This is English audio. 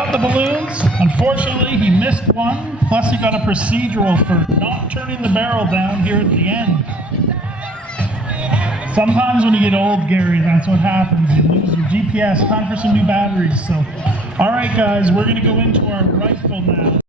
out the balloons. Unfortunately, he missed one. Plus, he got a procedural for not turning the barrel down here at the end. Sometimes when you get old, Gary, that's what happens. You lose your GPS. Time for some new batteries. So, all right, guys, we're going to go into our rifle now.